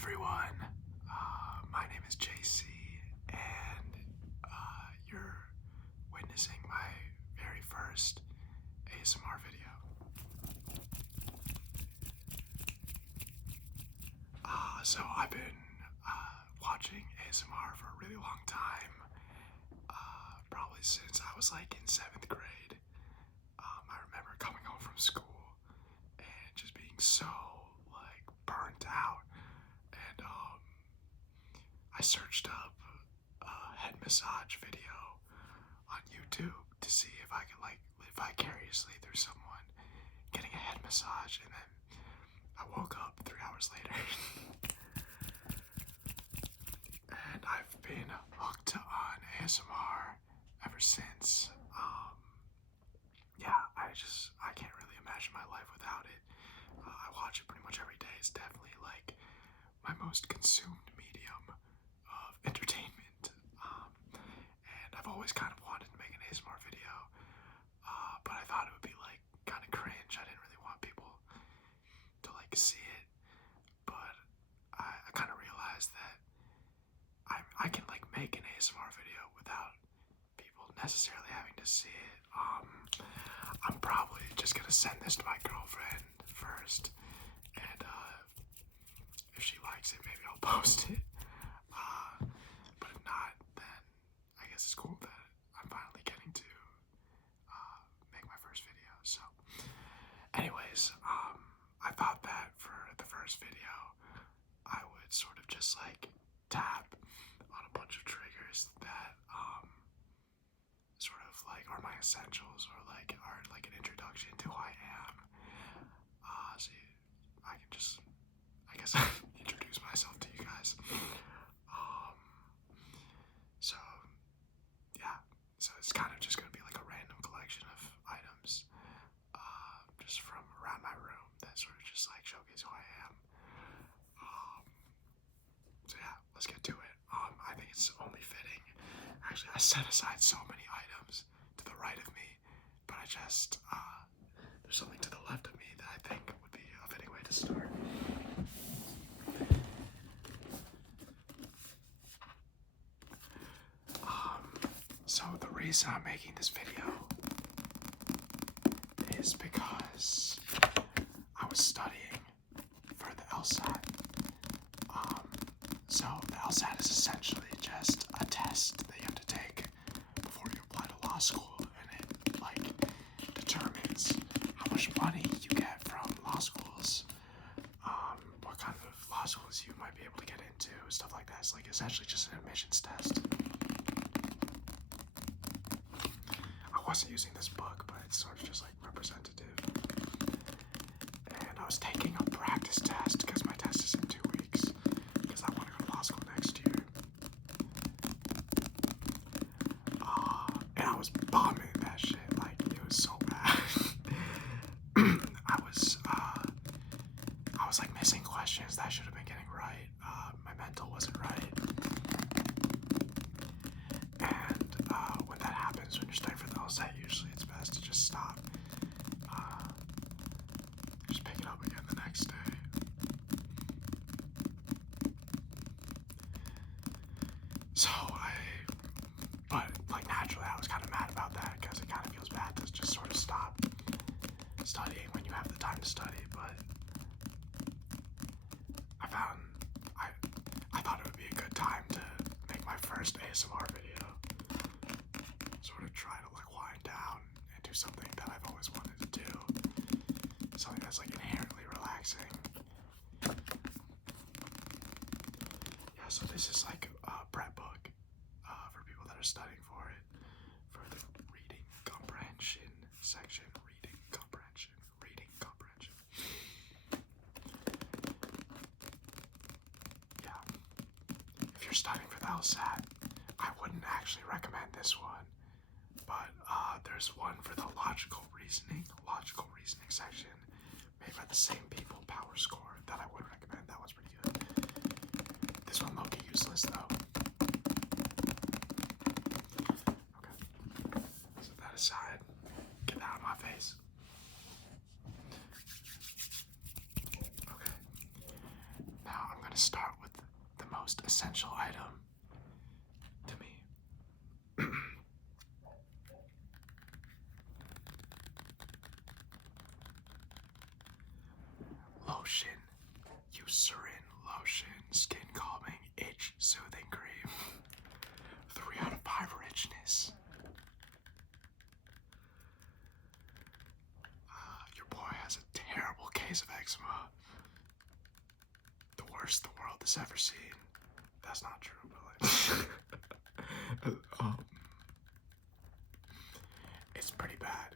everyone. My name is JC, and you're witnessing my very first ASMR video. So I've been watching ASMR for a really long time, probably since I was like in 7th grade. I remember coming home from school and just being so like burnt out, and I searched up a head massage video on YouTube to see if I could like live vicariously through someone getting a head massage, and then I woke up 3 hours later. And I've been hooked on ASMR ever since. I can't really imagine my life without it. I watch it pretty much every day. It's definitely like my most consumed medium of entertainment. And I've always kind of wanted to make an ASMR video, but I thought it would be like kind of cringe. I didn't really want people to like see it, but I kind of realized that I can like make an ASMR video without people necessarily having to see it. I'm probably just gonna send this to my girlfriend first, and if she likes it, maybe I'll post it. But if not, then I guess it's cool that I'm finally getting to make my first video. So, anyways, I thought that for the first video, I would sort of just like tap on a bunch of triggers that sort of like are my essentials, or like are like an introduction to who I am. So I can just, I guess, introduce myself to you guys. So yeah, so it's kind of just gonna be like a random collection of items, just from around my room that sort of just like showcase who I am. So yeah, let's get to it. I think it's only fitting. Actually, I set aside so many items to the right of me, but I just, there's something to the left of me that I think would be a fitting way to start. So the reason I'm making this video is because I was studying for the LSAT. So the LSAT is essentially just a test that you have to take before you apply to law school, and it like determines how much money you get from law schools, what kind of law schools you might be able to get into, stuff like that. It's like essentially just an admissions test. I wasn't using this book, but it's sort of just like representative. And I was taking a practice test because my test is in 2 weeks, because I want to go to law school next year. And I was bombing that shit, like it was so bad. I was like missing questions that I should have been getting right. My mental wasn't right. And when that happens, when you're studying for the LSAT, usually it's best to just stop. Just pick it up again the next day. But like naturally I was kind of mad about that, because it kind of feels bad to just sort of stop studying when you have the time to study. But I thought it would be a good time to make my first ASMR video. Sort of try to like wind down and do something that I've always wanted to do. Something that's like inherently relaxing. Yeah, so this is like a prep book for people that are studying for it, for the reading comprehension section. Reading comprehension. Yeah. If you're studying for the LSAT, I wouldn't actually recommend this one, but there's one for the logical reasoning section, made by the same people, Power Score, that I would recommend. That one's pretty good. This one low-key useless though. Okay. Set that aside. Get that out of my face. Okay. Now I'm gonna to start with the most essential item to me. Lotion. Eucerin Lotion. Skin calming, itch soothing cream. 3 out of 5 richness. Your boy has a terrible case of eczema. The worst the world has ever seen. That's not true, but it's pretty bad.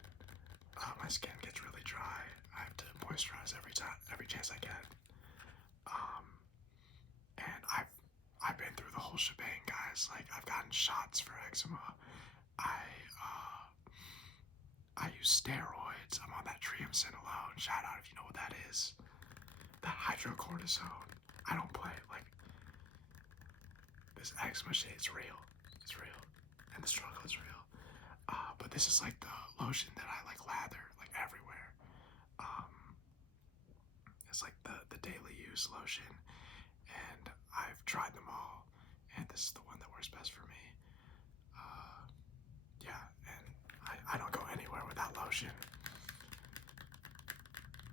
My skin gets really dry. I have to moisturize every chance I get. And I've been through the whole shebang, guys. Like, I've gotten shots for eczema. I use steroids. I'm on that triamcinolone. Shout out if you know what that is. That hydrocortisone. I don't play it. Like, this eczema shit is real. It's real. And the struggle is real. But this is like the lotion that I like lather like everywhere. It's like the daily use lotion. And I've tried them all. And this is the one that works best for me. Yeah, and I don't go anywhere without lotion.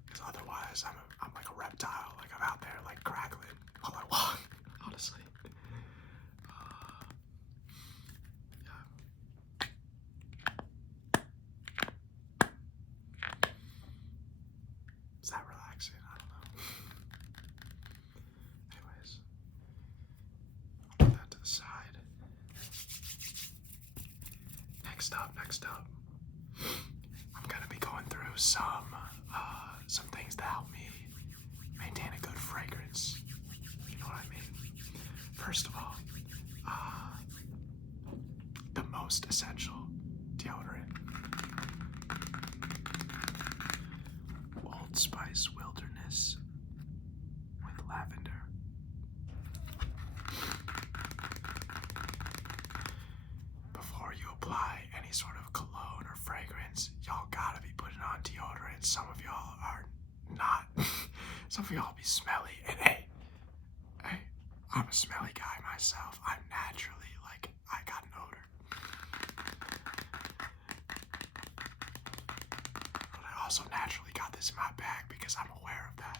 Because otherwise I'm like a reptile. Like, I'm out there like crackling while I walk, honestly. Yeah. Is that relaxing? I don't know. Anyways, I'll put that to the side. Next up, I'm gonna be going through some things that help me maintain a good fragrance. You know what I mean? First of all, the most essential deodorant. Old Spice Wilderness with lavender. Before you apply any sort of cologne or fragrance, y'all gotta be putting on deodorant. Some of y'all are not. Some of y'all be smelly. And hey, I'm a smelly guy myself. I'm naturally, like, I got an odor. But I also naturally got this in my bag because I'm aware of that.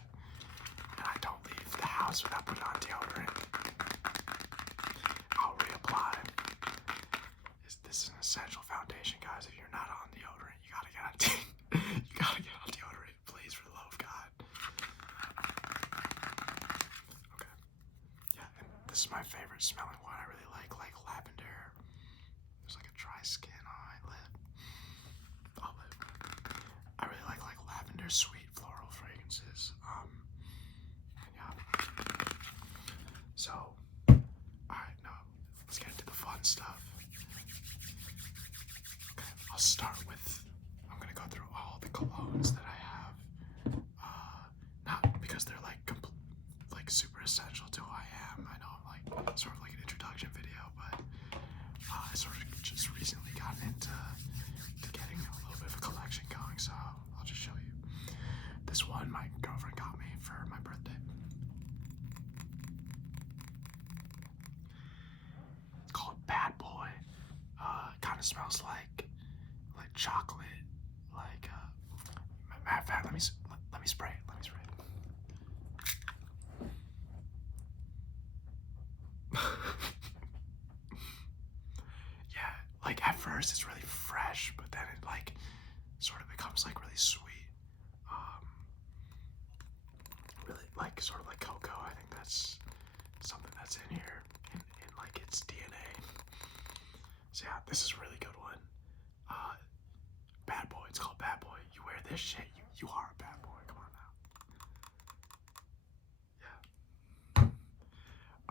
And I don't leave the house without putting on deodorant. I'll reapply. This is an essential foundation, guys. If you're not on deodorant, you gotta get on you gotta get on deodorant, please, for the love of God. Okay. Yeah, and this is my favorite smelling one. I really like lavender. There's like a dry skin on my lip. I really like lavender, sweet floral fragrances. And yeah. So, alright, now let's get into the fun stuff. Okay, I'll start with, I'm gonna go through all the colognes that I have. Not because they're like super essential to who I am. I know I'm like sort of like an introduction video, but I sort of just recently gotten into getting a little bit of a collection going, so I'll just show you. This one my girlfriend got me for my birthday. It's called Bad Boy. Kind of smells like chocolate. Like matter of fact, let me spray it. Let me spray it. Yeah, like at first it's really fresh, but then it like sort of becomes like really sweet. Really like sort of like cocoa. I think that's something that's in here in like its DNA. So yeah, this is a really good one. Bad Boy. It's called Bad Boy. You wear this shit, you are a bad boy. Come on now. Yeah.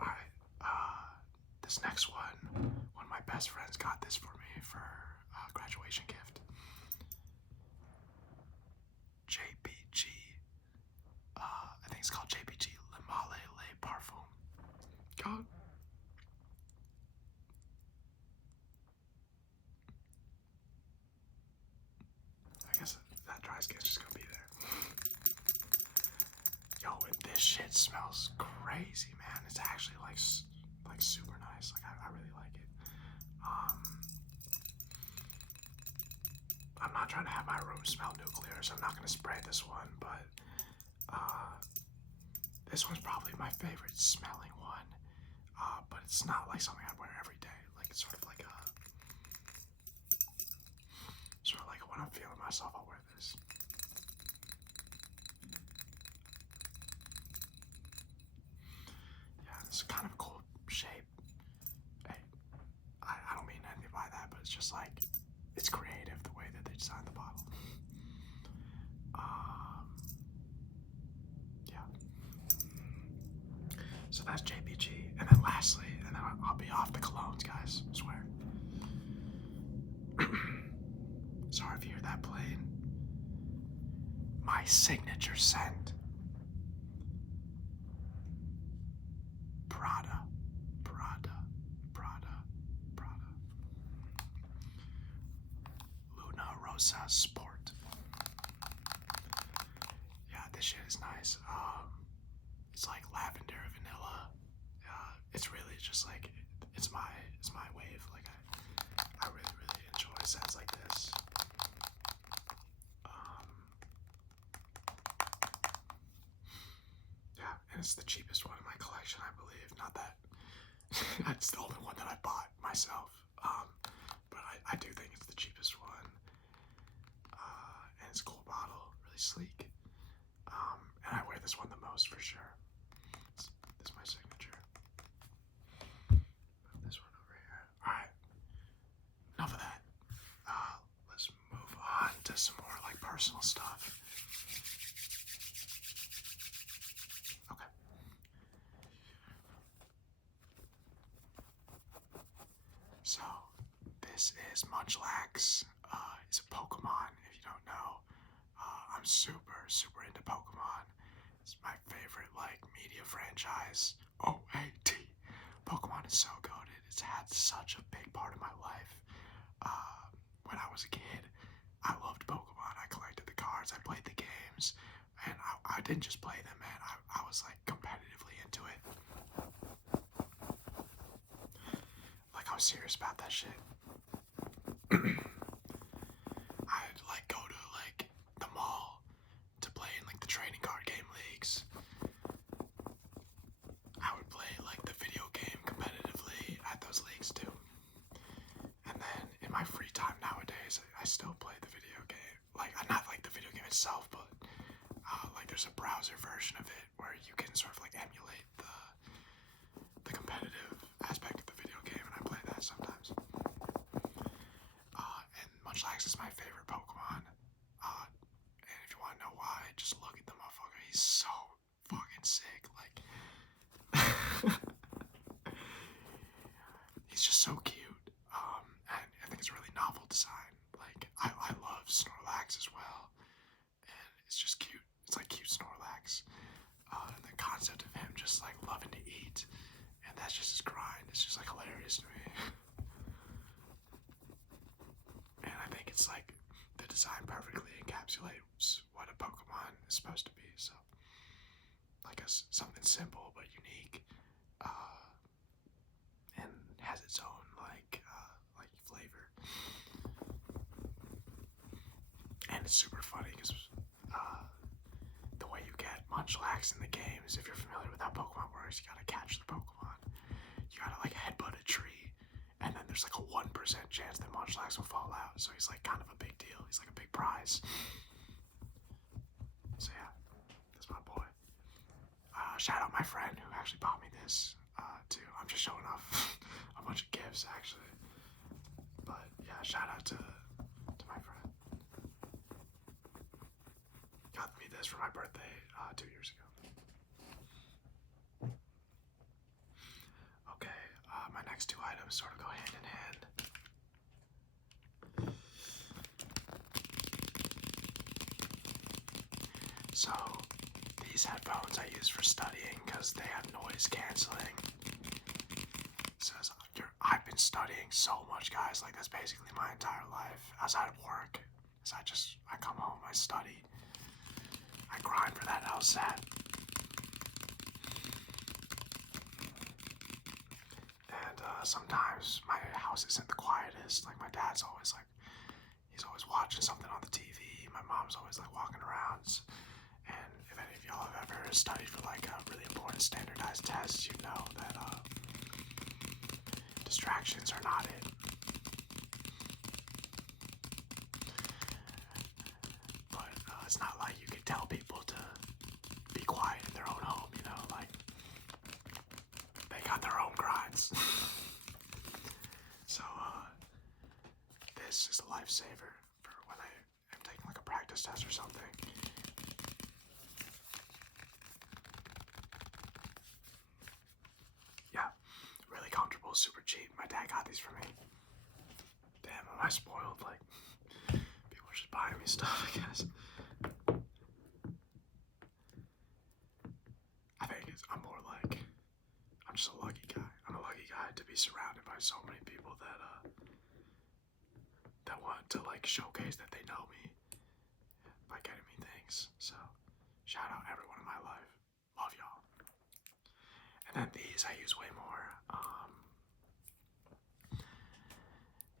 Alright. This next one of my best friends got this for me for graduation gift. JPG. I think it's called JPG Le Male Le Parfum. God. I guess that dry skin's just gonna be there. Yo, and this shit smells crazy, man. It's actually like super nice. Like I really like it. I'm not trying to have my room smell nuclear, so I'm not gonna spray this one, but this one's probably my favorite smelling one. But it's not like something I wear every day. Like it's sort of like when I'm feeling myself, I'll wear this. Yeah, it's kind of a cool shape. Hey, I don't mean anything by that, but it's just like, it's creative the way that they designed the bottle. Yeah. So that's JPG, and then lastly, and then I'll be off the colognes, guys. I swear. Sorry if you hear that playing. My signature scent. Prada. Luna Rosa Sport. Yeah, this shit is nice. It's like lavender, vanilla. It's really just like it's my wave. Like I really enjoy scents like this. Yeah, and it's the cheapest one in my collection, I believe. Not that it's the only one that I bought myself. But I do think it's the cheapest one. And it's a cool bottle, really sleek. And I wear this one the most for sure. This is my signature. Put this one over here. Alright. Enough of that. Let's move on to some more like personal stuff. Okay. So, this is Munchlax. It's a Pokemon, if you don't know. I'm super into Pokemon. It's my favorite, like, media franchise. OAT. Pokemon is so goated. It's had such a big part of my life. When I was a kid, I loved Pokemon. I collected the cards, I played the games, and I didn't just play them, man. I was, like, competitively into it. Like, I was serious about that shit. I'd like go to like the mall to play in like the trading card game leagues. I would play like the video game competitively at those leagues too. And then in my free time nowadays, I still play the video game. Like not like the video game itself, but like there's a browser version of it where you can sort of like emulate the competitive aspect of the video game, and I play that sometimes. And Munchlax is my favorite Pokemon. And if you want to know why, just look at the motherfucker. He's so fucking sick. Like, he's just so cute. And I think it's a really novel design. Like, I love Snorlax as well. And it's just cute. It's like cute Snorlax. And the concept of him just like loving to eat. And that's just his grind. It's just like hilarious to me. And I think it's like the design perfectly encapsulates what a Pokemon is supposed to be. So, like something simple but unique, and has its own like flavor. And it's super funny because the way you get Munchlax in the games, if you're familiar with how Pokemon works, you gotta catch the Pokemon. You gotta like headbutt a tree, and then there's like a 1% chance that Munchlax will fall out. So he's like kind of a big deal. He's like a big prize. So yeah, that's my boy. Shout out my friend who actually bought me this too. I'm just showing off a bunch of gifts actually. But yeah, shout out to my friend. Got me this for my birthday 2 years ago. Okay, my next two items sort of go hand in hand. So, these headphones I use for studying because they have noise canceling. It says, I've been studying so much, guys. Like, that's basically my entire life outside of work. I come home, I study. I grind for that LSAT. sometimes my house isn't the quietest. Like, my dad's always like, he's always watching something on the TV. My mom's always like walking around. And if any of y'all have ever studied for like a really important standardized test, you know that distractions are not it. But it's not like you can tell people to be quiet in their own home, you know, like, they got their own grinds. So, this is a lifesaver for when I am taking like a practice test or something. Yeah, really comfortable, super cheap. My dad got these for me. Damn, am I spoiled? Like, people are just buying me stuff, I guess. I think I'm more like, I'm just a lucky guy. I'm a lucky guy to be surrounded by so many people that want to like showcase that they know me by getting me things. So shout out everyone in my life. Love y'all. And then these I use way more.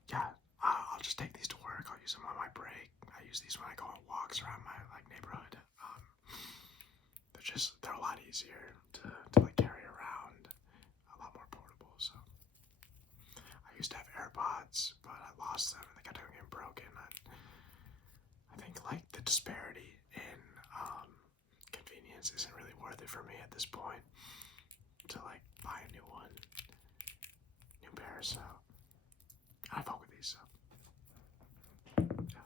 Yeah, I'll just take these to work. I'll use them on my break. I use these when I go on walks around my like neighborhood. They're a lot easier to like carry around, a lot more portable. So I used to have AirPods, but I lost them and they kept getting broken. I think like the disparity in convenience isn't really worth it for me at this point to like buy a new pair. So I fuck with these. So yeah,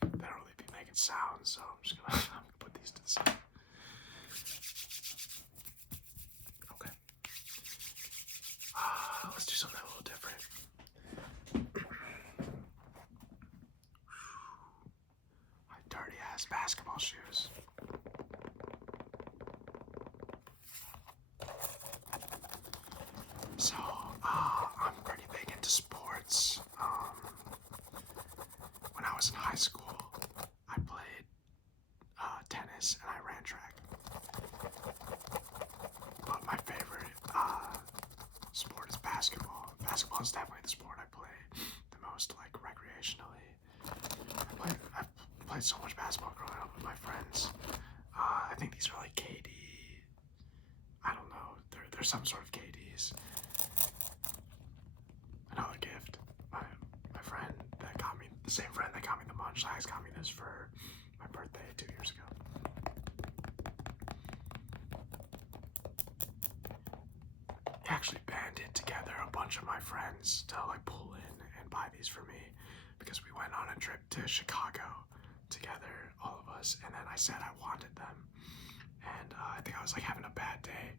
they don't really be making sounds, so I'm just gonna put these to the side. Okay. Let's do something a little different. My dirty ass basketball shoes. So, I'm pretty big into sports. When I was in high school, I played tennis and I ran track. But my favorite sport is basketball. Basketball is definitely the sport I play the most, like, recreationally. I've played so much basketball growing up with my friends. I think these are like KD. I don't know. They're some sort of KDs. Another gift. My friend that got me, the same friend that got me the Munchlax, got me this for my birthday 2 years ago. He actually banded together a bunch of my friends to like pull in and buy these for me because we went on a trip to Chicago together, all of us, and then I said I wanted them, and I think I was like having a bad day,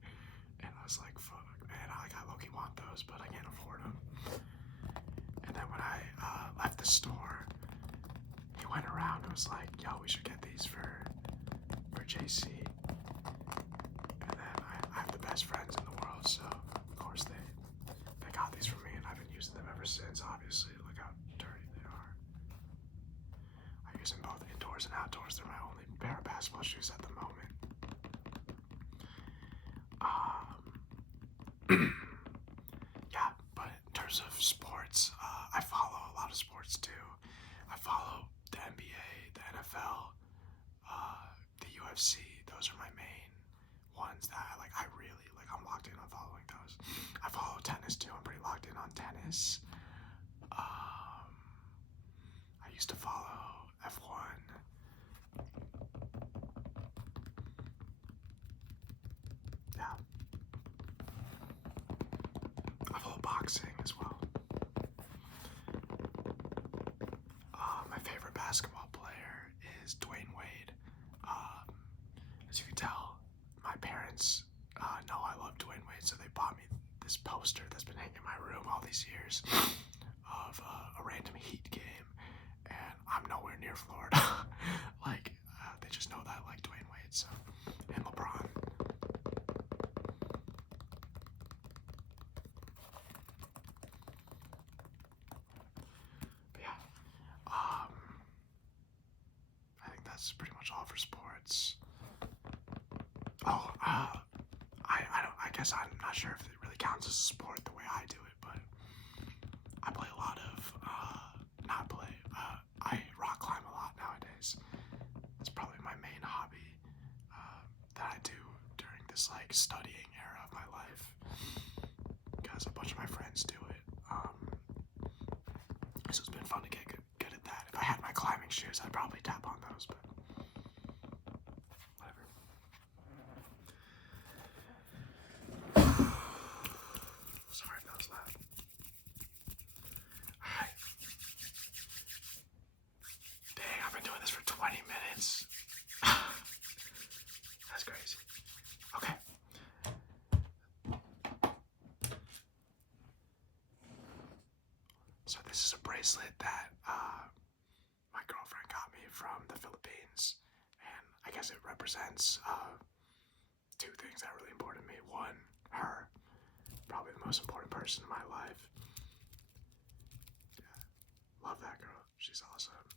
and I was like, fuck, man, I low-key want those, but I can't afford them. And then when I left the store, he went around and was like, yo, we should get these for JC. And then I have the best friends in the world, so of course they got these for me, and I've been using them ever since. Obviously, look how dirty they are. I use them both indoors and outdoors. They're my only pair of basketball shoes at the moment. Yeah, but in terms of sports, I follow a lot of sports too. I follow the NBA, the NFL, the UFC. Those are my main ones that I really like. I'm locked in on following those. I follow tennis too. I'm pretty locked in on tennis. I used to follow F1. Yeah. I follow boxing as well. My favorite basketball player is Dwayne Wade. As you can tell, my parents know I love Dwayne Wade, so they bought me this poster that's been hanging in my room all these years of a random Heat game, and I'm nowhere near Florida. Like, they just know that I like Dwayne Wade, so, and LeBron. But yeah, I think that's pretty much all for sports. Oh, I guess I'm not sure if it really counts as a sport the way I do it, but I play a lot of, I rock climb a lot nowadays. It's probably my main hobby that I do during this like studying era of my life, because a bunch of my friends do it. So it's been fun to get good at that. If I had my climbing shoes, I'd probably tap on those, but whatever. Sorry if that was loud. Alright. Dang, I've been doing this for 20 minutes. That's crazy. Okay. So this is a bracelet that my girlfriend got me from the Philippines, and I guess it represents two things that are really important to me. One, her, probably the most important person in my life. Yeah, love that girl. She's awesome.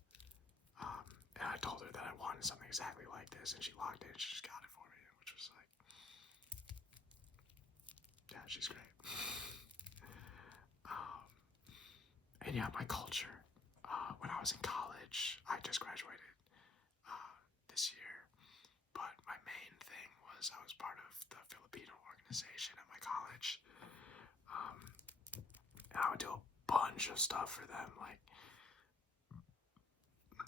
And I told her that I wanted something exactly like this, and she locked in. She just got it for me, which was like, yeah, she's great. And yeah, my culture. When I was in college, I just graduated this year, but my main thing was I was part of the Filipino organization at my college. And I would do a bunch of stuff for them. Like,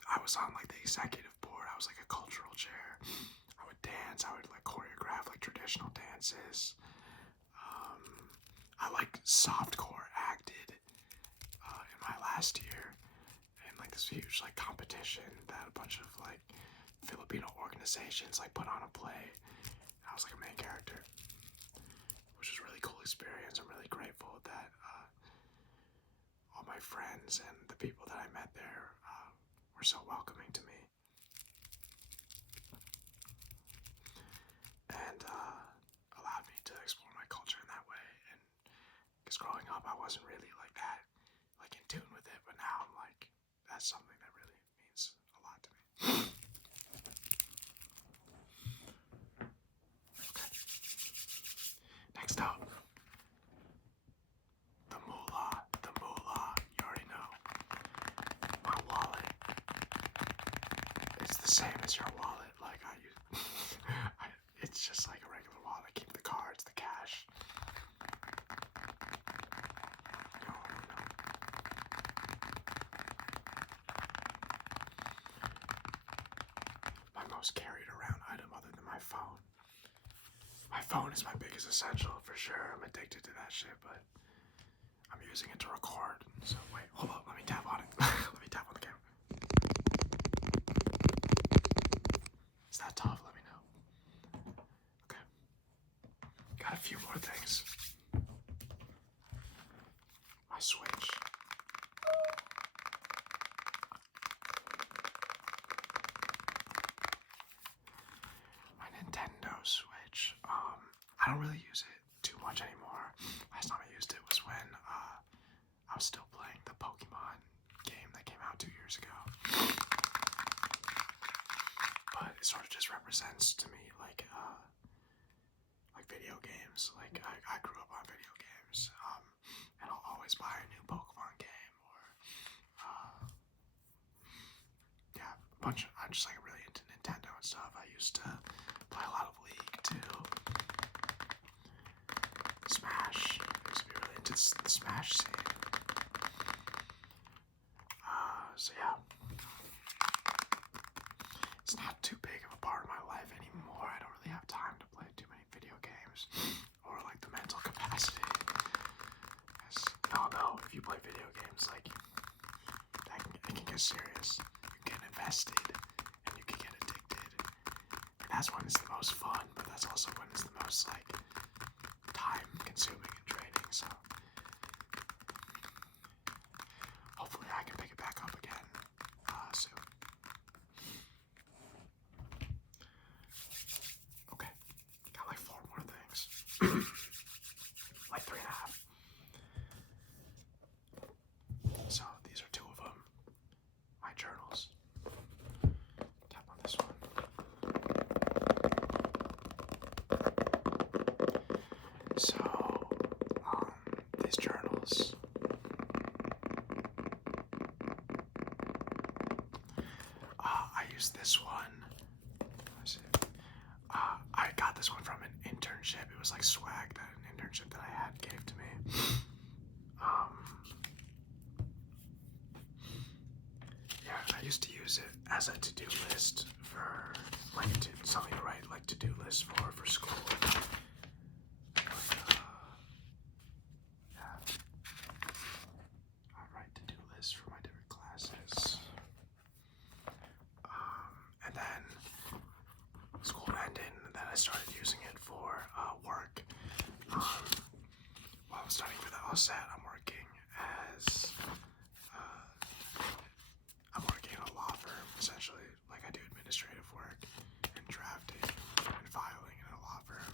I was on like the executive board. I was like a cultural chair. I would dance. I would like choreograph like traditional dances. I like softcore acted in my last year, and like this huge like competition that a bunch of like Filipino organizations like put on a play. And I was like a main character, which was a really cool experience. I'm really grateful that all my friends and the people that I met there were so welcoming to me, and allowed me to explore my culture in that way. And because growing up, I wasn't really like that, like in tune with it, but now I'm like, that's something that really means a lot to me. Okay. Next up, the moolah. The moolah, you already know. My wallet. It's the same as your wallet. Like I use, it's just like a regular wallet. I keep the cards, the cash. No. My most carried around item other than my phone. My phone is my biggest essential for sure. I'm addicted to that shit, but I'm using it to record. So wait, hold up, let me tap on it. Let me tap on the camera. Is that tough? Let me know. Okay. Got a few more things. My Switch. My Nintendo Switch. I don't really use it too much anymore. Last time I used it was when I was still playing the Pokemon game that came out 2 years ago. But it sort of just represents to me like video games. Like I grew up on video games, and I'll always buy a new Pokemon game, or yeah, I'm just like really into Nintendo and stuff. I used to play a lot of League too. Smash. I used to be really into the Smash scene. So yeah. It's not too big of a part of my life anymore. I don't really have time to play too many video games, or like the mental capacity. As y'all know, if you play video games, like it can get serious. You can get invested, and you can get addicted. And that's when it's the most fun, but that's also when it's the most like time consuming and draining. So hopefully I can pick it back up again soon. Okay, got like 4 more things. Like 3.5. So these are 2 of them. My journals. Tap on this one. use this one. I got this one from an internship. It was like swag that an internship that I had gave to me. Yeah, I used to use it as a to-do list for like something to write like to-do list for school. Yeah, I write to-do lists for my different classes. And then school ended, and then I started using it for work. While I'm studying for the LSAT, I'm working in a law firm, essentially. Like, I do administrative work and drafting and filing in a law firm.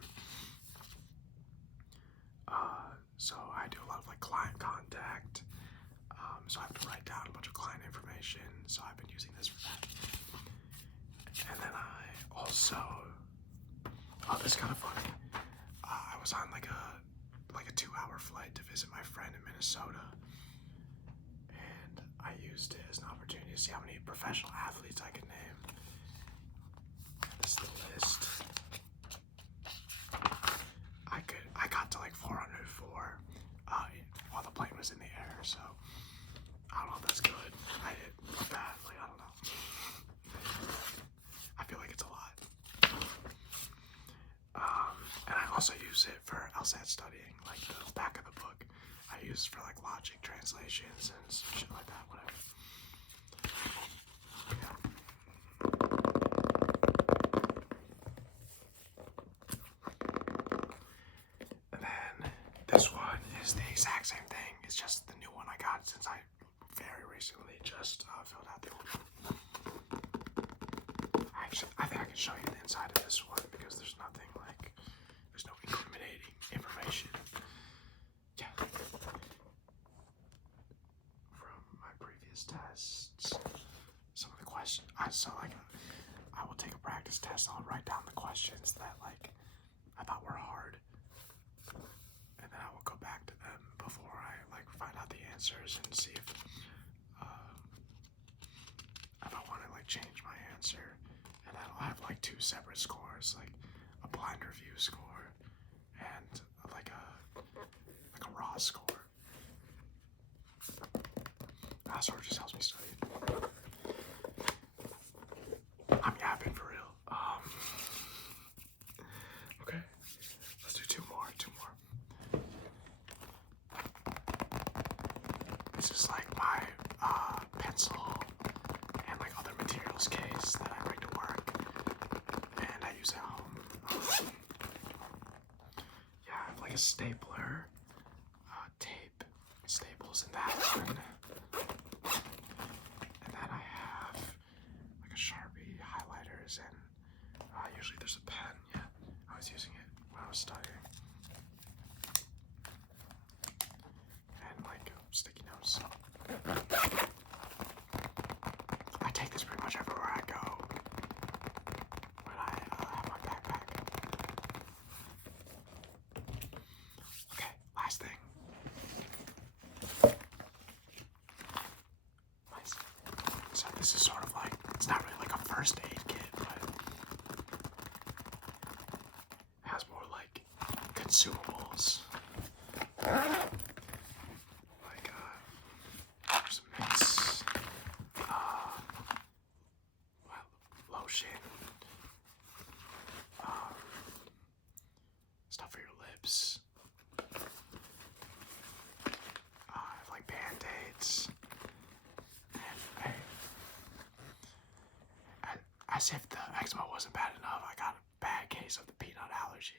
So I do a lot of like client contact. So I have to write down a bunch of client information. So I've been using this for that. And then I also, this is kind of funny. I was on like a 2-hour flight to visit my friend in Minnesota, and I used it as an opportunity to see how many professional athletes I could name. This is the list. I got to like 404 while the plane was in the air, so I don't know if that's good. I did bad, like I don't know. I feel like it's a lot. And I also use it for LSAT studying, like the back of the book. I use it for like logic translations and some shit like that, whatever. Yeah. And then this one is the exact same thing. It's just the new one I got since I very recently just filled out the order. Actually, I think I can show you the inside of this one because there's nothing like, there's no incriminating information. Yeah. From my previous tests, some of the questions, I will take a practice test, I'll write down the questions that like I thought were hard, and then I will go back to them before I like find out the answers and see if I want to like change my answer. And then I'll have like 2 separate scores, like a blind review score and like a raw score. That sort of just helps me study. I'm yapping for real. Okay, let's do two more. This is like my pencil and like other materials case that I bring to work and I use at home. Yeah, I have like a stapler, tape, staples in that one. And then I have like a Sharpie, highlighters, and usually there's a pen. Yeah, I was using it when I was studying. And like sticky notes. I take this pretty much everywhere I go when I have my backpack. Okay, last thing. Nice. So this is sort of like, it's not really like a first aid kit, but it has more like consumables. Like some mints, lotion, stuff for your lips. I have like Band-Aids. And as if the eczema wasn't bad enough, I got a bad case of the peanut allergy.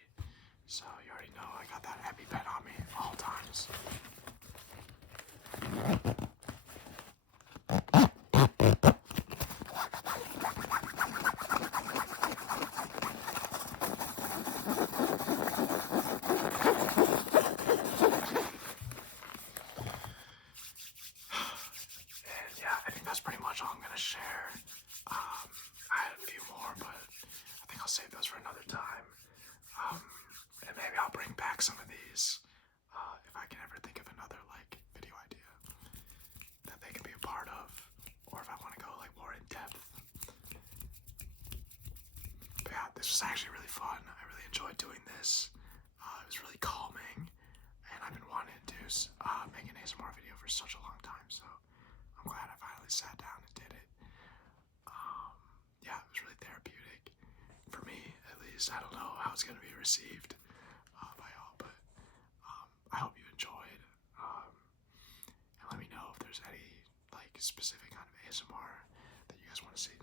So you already know I got that EpiPen on me at all times. And yeah, I think that's pretty much all I'm gonna share. I had a few more, but I think I'll save those for another time. And maybe I'll bring back some of these if I can ever think of another like video idea that they can be a part of, or if I want to go like more in depth. this was actually really fun. I really enjoyed doing this. It was really calming, and I've been wanting to do make an ASMR video for such a long time, so I'm glad I finally sat down and did it. Yeah, it was really therapeutic for me, at least. I don't know how it's gonna be received by y'all, but I hope you enjoyed. And let me know if there's any like specific kind of ASMR that you guys want to see.